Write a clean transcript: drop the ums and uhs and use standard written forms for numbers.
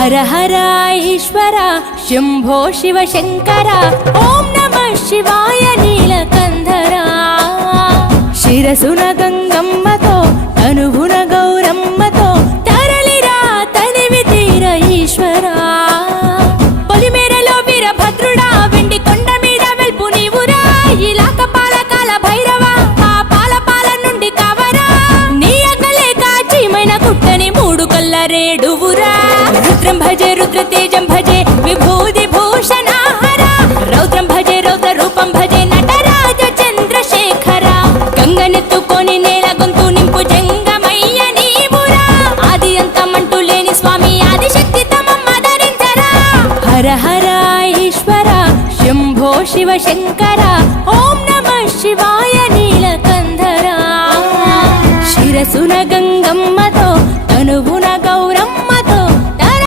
హర హర ఈశ్వర శంభో శివ శంకర ఓం నమః శివాయ నీలకంధర శిరసున గంగమ్మతో తనువున గౌరమ్మతో తరలిరా తనివి తీర ఈశ్వరా పొలిమేరలో వీరభద్రుడా వెండి కొండ మీద వెల్పు నీవురా ఇలాక పాలకాల భైరవ ఆ పాల నుండి కవరా నీ అగలే కాచీమైన కుట్టని మూడు కల్ల రేడువురా రుద్రం భజే రుద్ర తేజం భజే విభూతి భూషణాహర రౌద్రం భజే రౌద్ర రూపం భజే నటరాజ చంద్రశేఖర గంగనెత్తుకొని నేల గొంతు నింపు జంగమయ్య నీవురా ఆది అంతమంటూ లేని స్వామి ఆదిశక్తి తమమ్మ ధరించరా హర హర ఈశ్వర శంభో శివ శంకర ఓం నమః శివాయ నీలకంధర శిరసున గంగమ్మ